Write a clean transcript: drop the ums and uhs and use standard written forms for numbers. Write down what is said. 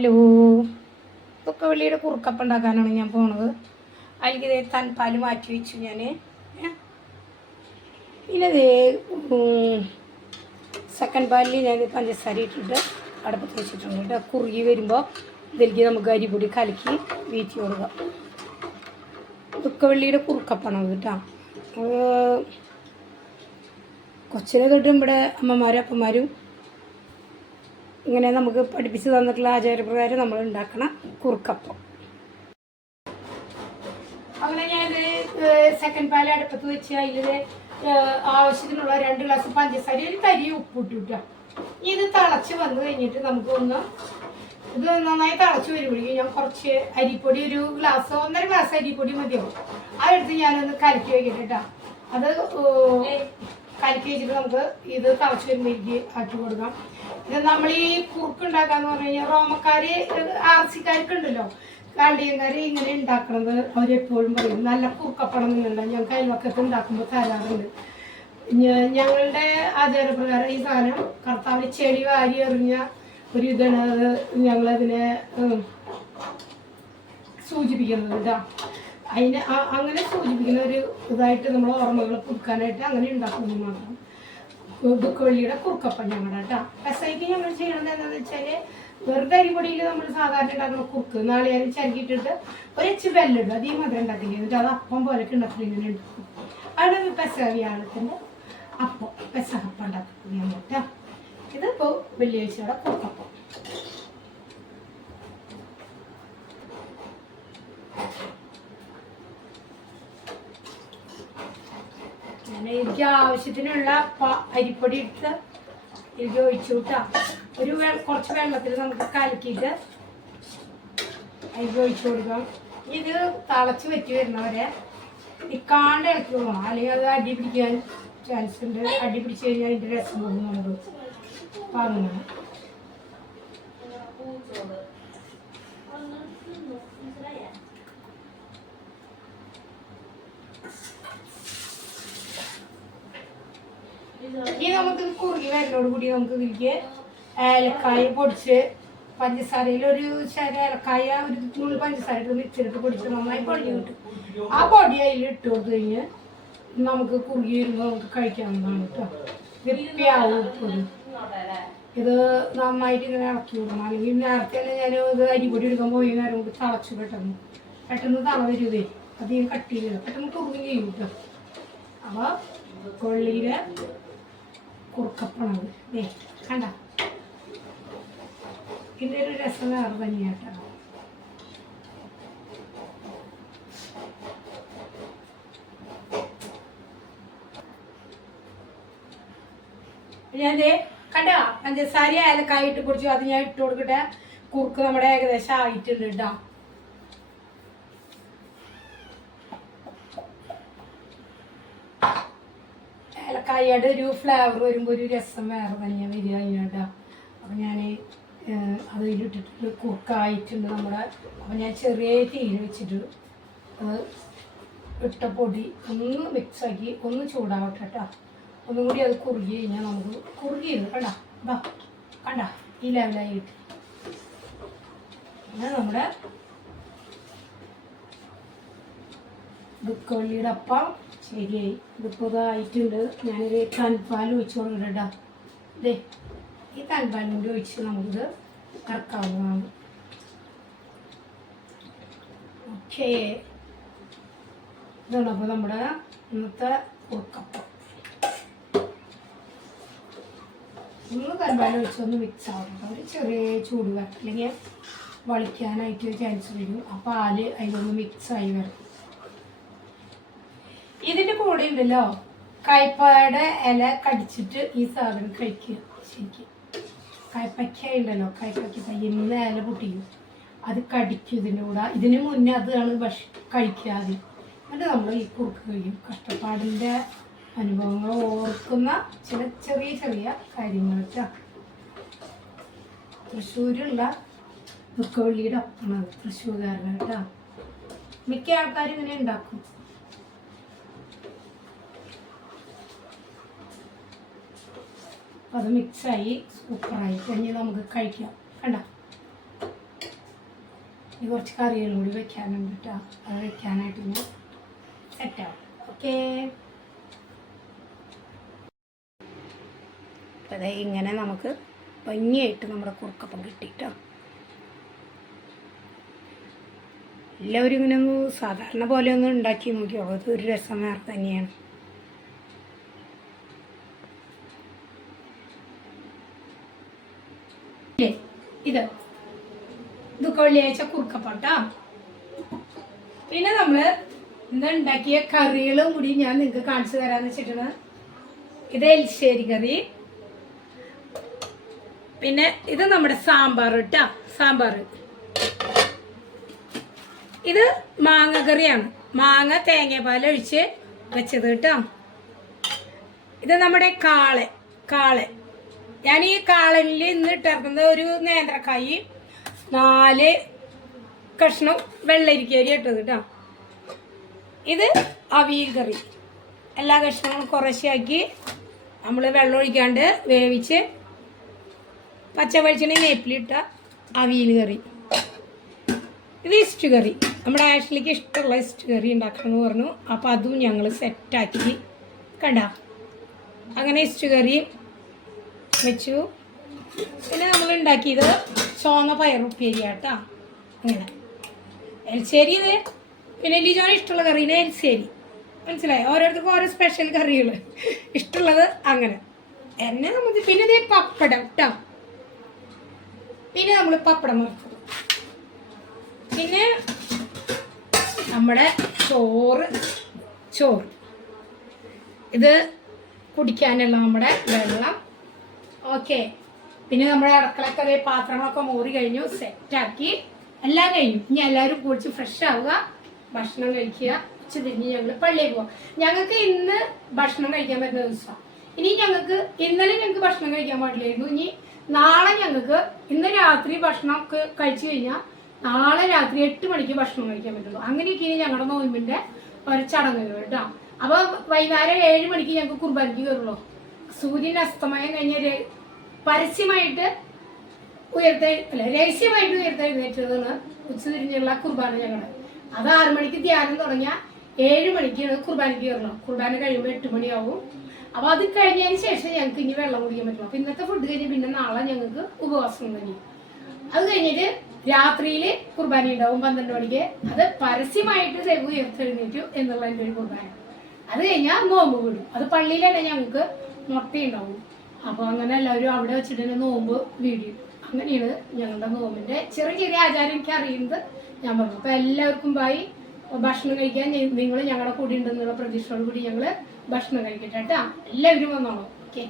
Hello, ഇതൊക്കെ വെള്ളിയുടെ കുറുക്കപ്പം ഉണ്ടാക്കാനാണ് ഞാൻ പോണത്. അതിലേക്ക് തൻപാൽ മാറ്റി വെച്ചു ഞാൻ. പിന്നെ സെക്കൻഡ് പാലിൽ ഞാൻ പഞ്ചസാര ഇട്ടിട്ട് അടുപ്പത്ത് വെച്ചിട്ടുണ്ട് കേട്ടോ. കുറുകി വരുമ്പോൾ ഇതിലേക്ക് നമുക്ക് അരിപ്പൊടി കലക്കി വീഴ്ത്തി കൊടുക്കാം. ഇതൊക്കെ വെള്ളിയുടെ കുറുക്കപ്പണത് കേട്ടോ. കൊച്ചിനെ തൊട്ട് ഇവിടെ അമ്മമാരും അപ്പന്മാരും ഇങ്ങനെ നമുക്ക് പഠിപ്പിച്ച് തന്നിട്ടുള്ള ആചാരപ്രകാരം നമ്മൾ ഉണ്ടാക്കണം കുറുക്കപ്പം. അങ്ങനെ ഞാൻ സെക്കൻഡ് പാൽ അടുപ്പത്ത് വെച്ച് അതിൽ ആവശ്യത്തിനുള്ള 2 ഗ്ലാസ് പഞ്ചസാര ഒരു തരി ഉപ്പിട്ടു കേട്ടോ. ഇത് തിളച്ച് വന്നു കഴിഞ്ഞിട്ട് നമുക്കൊന്ന് ഇത് നന്നായി തിളച്ച് വരുമ്പോഴേക്കും ഞാൻ കുറച്ച് അരിപ്പൊടി, ഒരു ഗ്ലാസ് 1.5 ഗ്ലാസ് അരിപ്പൊടി മതിയാവും. അതെടുത്ത് ഞാനൊന്ന് കലക്കി വയ്ക്കട്ടെ കേട്ടോ. അത് കലക്കി വെച്ചിട്ട് നമുക്ക് ഇത് തിളച്ച് വരുമ്പോഴേക്ക് ആക്കി കൊടുക്കാം. ഇത് നമ്മൾ ഈ കുറുക്ക് ഉണ്ടാക്കാന്ന് പറഞ്ഞു കഴിഞ്ഞാൽ റോമക്കാര് ആർസിക്കാർക്ക് ഉണ്ടല്ലോ, കാണ്ടിയങ്കാര് ഇങ്ങനെ ഉണ്ടാക്കണത് അവരെപ്പോഴും പറയും നല്ല കുറുക്കപ്പണം എന്നുണ്ടോ. ഞങ്ങൾക്ക് അയൽവക്കത്ത് ഉണ്ടാക്കുമ്പോൾ തരാറുണ്ട്. ഞങ്ങളുടെ ആചാരപ്രകാരം ഈ സാധനം കർത്താവിന് ചെടി വാരി എറിഞ്ഞ ഒരു ഇതാണ്. അത് ഞങ്ങളതിനെ സൂചിപ്പിക്കുന്നത് കേട്ടോ. അതിന് അങ്ങനെ സൂചിപ്പിക്കുന്ന ഒരു ഇതായിട്ട് നമ്മൾ ഓർമ്മകൾ പുതുക്കാനായിട്ട് അങ്ങനെ ഉണ്ടാക്കുന്നത് മാത്രം. ദുഃഖവെള്ളിയുടെ കുറുക്കപ്പം ഞങ്ങളുടെ കേട്ടോ. പെസയ്ക്ക് ഞങ്ങൾ ചെയ്യണത് എന്താണെന്ന് വെച്ചാൽ വെറുതെ അരിപ്പൊടിയിൽ നമ്മൾ സാധാരണ ഉണ്ടാക്കുന്ന കുറുക്ക് നാളികേരം ചരക്കിയിട്ടിട്ട് ഒരിച്ച് വെല്ലിടും. അത് ഈ മധുരം ഉണ്ടാക്കില്ല, എന്നിട്ട് അത് അപ്പം പോലെ ഉണ്ടാക്കില്ല ഇങ്ങനെ ഉണ്ടാക്കും. അവിടെ പെസവ്യാഴത്തിൻ്റെ അപ്പം പെസഹപ്പം ഉണ്ടാക്കുന്നത് കേട്ടോ. ഇതിപ്പോൾ വെള്ളിയാഴ്ചയുടെ കുറുക്കപ്പം. എനിക്ക് ആവശ്യത്തിനുള്ള അരിപ്പൊടി ഇട്ട് എനിക്ക് ഒഴിച്ചു കൂട്ടാ. കുറച്ച് വെള്ളത്തിൽ നമുക്ക് കലക്കിയിട്ട് അതിൽ ഒഴിച്ചു കൊടുക്കാം. ഇത് തിളച്ച് വെച്ച് വരുന്നവരെ നിൽക്കാണ്ട് ഇളക്കി പോകണം, അല്ലെങ്കിൽ അത് അടി പിടിക്കാൻ ചാൻസ് ഉണ്ട്. അടി പിടിച്ച് കഴിഞ്ഞാൽ അതിൻ്റെ രസം പോകും നമുക്ക്. അപ്പം അങ്ങനെ ഇനി നമുക്ക് കുറുകി വരുന്നതോട് കൂടി നമുക്ക് ഇതിലേക്ക് ഏലക്കായ പൊടിച്ച് പഞ്ചസാരയിൽ ഒരു ഏലക്കായ ഒരു നുള്ളി പഞ്ചസാര ഇട്ട് മിക്സിയിലിട്ട് പൊടിച്ച് നന്നായി പൊടിഞ്ഞ് കിട്ടും. ആ പൊടി അതിൽ ഇട്ട് കൊടുത്തു കഴിഞ്ഞ് നമുക്ക് കുറുകി വരുമ്പോൾ നമുക്ക് കഴിക്കാവുന്നതാണ് കേട്ടോ. വെപ്പിയാവും പൊടി. ഇത് നന്നായിട്ട് ഇങ്ങനെ ഇളക്കി വിടണം, അല്ലെങ്കിൽ നേരത്തെ തന്നെ ഞാൻ ഇത് അരിപ്പൊടി എടുക്കാൻ പോയി നേരം കൊണ്ട് തിളച്ചു പെട്ടെന്ന് തള വരുവേ. അധികം കട്ടിയില്ല, പെട്ടെന്ന് കുറുകി ചെയ്യും കേട്ടോ. അപ്പോൾ കൊള്ളിയിലെ കുറുക്കപ്പണത് കണ്ട ഇതിൻ്റെ ഒരു രസം വേറെ തന്നെയാട്ടോ. ഞാൻ കണ്ട പഞ്ചസാര ഏലക്കായ ഇട്ട് പൊടിച്ചു, അത് ഞാൻ ഇട്ട് കൊടുക്കട്ടെ. കുറുക്ക് നമ്മുടെ ഏകദേശം ആയിട്ടുണ്ട് കേട്ടോ. ഏലക്കായയുടെ ഒരു ഫ്ലേവർ വരുമ്പോൾ ഒരു രസം വേറെ തന്നെയാണ് വരിക അതിനോട്ടാ. അപ്പം ഞാൻ അതിലിട്ടിട്ട് കുറുക്കായിട്ടുണ്ട് നമ്മുടെ. അപ്പം ഞാൻ ചെറിയ തീയിൽ വെച്ചിട്ട് ഇട്ട പൊടി ഒന്ന് മിക്സാക്കി ഒന്ന് ചൂടാവട്ടെ കേട്ടോ. ഒന്നും കൂടി അത് കുറുകി കഴിഞ്ഞാൽ നമുക്ക് കുറുകിയത് കണ്ട ഈ ലെവലായി കിട്ടി. അങ്ങനെ നമ്മുടെ ദുഃഖവെള്ളിയുടെ അപ്പം ശരിയായി. ഇതിപ്പോൾ ഇതായിട്ടുണ്ട്. ഞാനൊരു തൻപാൽ ഒഴിച്ച് കൊടുക്കട്ടോ. ഈ തൻപാലും കൂടി ഒഴിച്ച് നമുക്കിത് ഇറക്കാവുന്നതാണ്. ഓക്കേ, ഇതാണ് അപ്പോൾ നമ്മുടെ ഇന്നത്തെ കുറുക്കപ്പം. ഒന്ന് തൻപാൽ ഒഴിച്ചൊന്ന് മിക്സ് ആവണം. ഒരു ചെറിയ ചൂട് വരണം, അല്ലെങ്കിൽ വളിക്കാനായിട്ട് ചാൻസ് വരും. ആ പാല് അതിലൊന്ന് മിക്സായി വരും. ഇതിൻ്റെ കൂടെ ഉണ്ടല്ലോ കയ്പയുടെ ഇല കടിച്ചിട്ട് ഈ സാധനം കഴിക്കുക. ശരിക്കും കയ്പയ്ക്ക ഉണ്ടല്ലോ, കയ്പയ്ക്ക ഇന്ന് ഇല പൊട്ടിക്കും, അത് കടിക്കും ഇതിൻ്റെ കൂടെ. ഇതിന് മുന്നേ അതാണ് കഴിക്കാതെ. എന്നിട്ട് നമ്മൾ ഈ കുറുക്ക് കഴിയും. കഷ്ടപ്പാടിൻ്റെ അനുഭവങ്ങൾ ഓർക്കുന്ന ചില ചെറിയ ചെറിയ കാര്യങ്ങൾ കേട്ടോ. തൃശ്ശൂരുള്ള ദുഃഖവെള്ളിയുടെ ഒപ്പമാണ് തൃശ്ശൂർകാരന് കേട്ടോ. മിക്ക ആൾക്കാരും ഇങ്ങനെ ഉണ്ടാക്കും. അത് മിക്സായി സൂപ്പറായി കഴിഞ്ഞ് നമുക്ക് കഴിക്കാം. കണ്ട ഇനി കുറച്ച് കറികളും കൂടി വെക്കാനുണ്ട് കേട്ടോ. അത് വെക്കാനായിട്ട് ഞാൻ സെറ്റാവും. ഓക്കേ, അതെ ഇങ്ങനെ നമുക്ക് ഭംഗിയായിട്ട് നമ്മുടെ കുറുക്കപ്പം കിട്ടിട്ടോ. എല്ലാവരും ഇങ്ങനെ ഒന്ന് സാധാരണ പോലെ ഒന്ന് ഉണ്ടാക്കി നോക്കിയോ, അതൊരു രസം വേറെ തന്നെയാണ്. ഇത് വെള്ളിയാഴ്ച കുറുക്കപ്പട്ടോ. പിന്നെ നമ്മള് ഇന്ന് ഉണ്ടാക്കിയ കറികളും കൂടി ഞാൻ നിങ്ങൾക്ക് കാണിച്ചു തരാന്ന് വെച്ചിട്ടാണ്. ഇത് എലിശ്ശേരി കറി, പിന്നെ ഇത് നമ്മുടെ സാമ്പാർ കേട്ടോ. സാമ്പാർ, ഇത് മാങ്ങ കറിയാണ്, മാങ്ങ തേങ്ങാപ്പാൽ ഒഴിച്ച് വെച്ചത് കേട്ടോ. ഇത് നമ്മുടെ കാള് ഞാൻ ഈ കാളനിൽ ഇന്ന് ഇട്ടിറക്കുന്നത് ഒരു നേന്ത്രക്കായി 4 കഷ്ണം വെള്ളരിക്കരി ഇട്ടത് കേട്ടോ. ഇത് അവിയൽ കറി, എല്ലാ കഷ്ണങ്ങളും കുറച്ചാക്കി നമ്മൾ വെള്ളം ഒഴിക്കാണ്ട് വേവിച്ച് പച്ച വെളിച്ചെണ്ണ നേപ്പിലിട്ട അവിയൽ കറി. ഇത് ഇസ്റ്റ് കറി, നമ്മുടെ ആഷ്ലിക്ക് ഇഷ്ടമുള്ള ഇസ്റ്റ് കറി ഉണ്ടാക്കണമെന്ന് പറഞ്ഞു. അപ്പോൾ അതും ഞങ്ങൾ സെറ്റാക്കി കണ്ട. അങ്ങനെ ഇസ്റ്റ് കറിയും വെച്ചു. പിന്നെ നമ്മൾ ഉണ്ടാക്കിയത് ചുവന്ന പയറുപ്പേരി കേട്ടോ. അങ്ങനെ എലിശ്ശേരി ഇത്. പിന്നെ ലിജോന് ഇഷ്ടമുള്ള കറീനെ എലിശ്ശേരി, മനസ്സിലായി. ഓരോരുത്തർക്കും ഓരോ സ്പെഷ്യൽ കറികൾ ഇഷ്ടമുള്ളത് അങ്ങനെ എന്നെ നമുക്ക്. പിന്നെ ഇത് പപ്പടം കേട്ടോ. പിന്നെ നമ്മൾ പപ്പടം വറുത്തത്. പിന്നെ നമ്മുടെ ചോറ് ഇത് കുടിക്കാനുള്ള നമ്മുടെ വെള്ളം. ഓക്കെ, പിന്നെ നമ്മുടെ അടുക്കളക്കറി പാത്രങ്ങളൊക്കെ മൂറി കഴിഞ്ഞു, സെറ്റാക്കി എല്ലാം കഴിഞ്ഞു. ഇനി എല്ലാവരും കുളിച്ച് ഫ്രഷ് ആവുക, ഭക്ഷണം കഴിക്കുക. ഉച്ചതിരിഞ്ഞ് ഞങ്ങൾ പള്ളിയിൽ പോവാം. ഞങ്ങൾക്ക് ഇന്ന് ഭക്ഷണം കഴിക്കാൻ പറ്റുന്ന ദിവസമാണ്. ഇനി ഞങ്ങൾക്ക് ഇന്നലെ ഞങ്ങൾക്ക് ഭക്ഷണം കഴിക്കാൻ പാടില്ലായിരുന്നു. ഇനി നാളെ ഞങ്ങൾക്ക് ഇന്ന് രാത്രി ഭക്ഷണം കഴിച്ചു കഴിഞ്ഞാൽ നാളെ രാത്രി 8 മണിക്ക് ഭക്ഷണം കഴിക്കാൻ പറ്റുള്ളൂ. അങ്ങനെയൊക്കെയാണ് ഞങ്ങളുടെ നോയമ്പിൻ്റെ ഒരു ചടങ്ങുകൾ കേട്ടോ. അപ്പോൾ വൈകുന്നേരം 7 മണിക്ക് ഞങ്ങൾക്ക് കുർബാനയ്ക്ക് കയറുള്ളൂ. സൂര്യൻ അസ്തമയം കഴിഞ്ഞ പരസ്യമായിട്ട് രഹസ്യമായിട്ട് ഉയർത്തെഴുന്നേറ്റതാണ് ഉച്ചതിരിഞ്ഞുള്ള കുർബാന ഞങ്ങളുടെ. അത് 6 മണിക്ക് ധ്യാനം തുടങ്ങിയാൽ 7 മണിക്കാണ് കുർബാനയ്ക്ക് കയറണം. കുർബാന കഴിയുമ്പോൾ 8 മണിയാവും. അപ്പോൾ അത് കഴിഞ്ഞതിന് ശേഷം ഞങ്ങൾക്ക് ഇനി വെള്ളം കുടിക്കാൻ പറ്റുള്ളൂ. അപ്പോൾ ഇന്നത്തെ ഫുഡ് കഴിഞ്ഞ് പിന്നെ നാളെ ഞങ്ങൾക്ക് ഉപവാസം തന്നെ. അത് കഴിഞ്ഞിട്ട് രാത്രിയിൽ കുർബാന ഉണ്ടാവും 12 മണിക്ക്. അത് പരസ്യമായിട്ട് ദൈവം ഉയർത്തെഴുന്നേറ്റു എന്നുള്ള എൻ്റെ ഒരു കുർബാന. അത് കഴിഞ്ഞാൽ നോമ്പ് വിടും. അത് പള്ളിയിൽ തന്നെ ഞങ്ങൾക്ക് മുട്ടയുണ്ടാവും. അപ്പോൾ അങ്ങനെ എല്ലാവരും അവിടെ വെച്ചിട്ട് തന്നെ നോമ്പ് വീഡിയോ. അങ്ങനെയാണ് ഞങ്ങളുടെ നോമ്പിൻ്റെ ചെറിയ ചെറിയ ആചാരം എനിക്ക് അറിയുന്നത് ഞാൻ പറഞ്ഞു. അപ്പോൾ എല്ലാവർക്കും ബായി. ഭക്ഷണം കഴിക്കാൻ നിങ്ങൾ ഞങ്ങളുടെ കൂടെ ഉണ്ടെന്നുള്ള പ്രതീക്ഷയോട് കൂടി ഞങ്ങൾ ഭക്ഷണം കഴിക്കട്ടെ കേട്ടോ. എല്ലാവരും വന്നോളൂ. ഓക്കെ.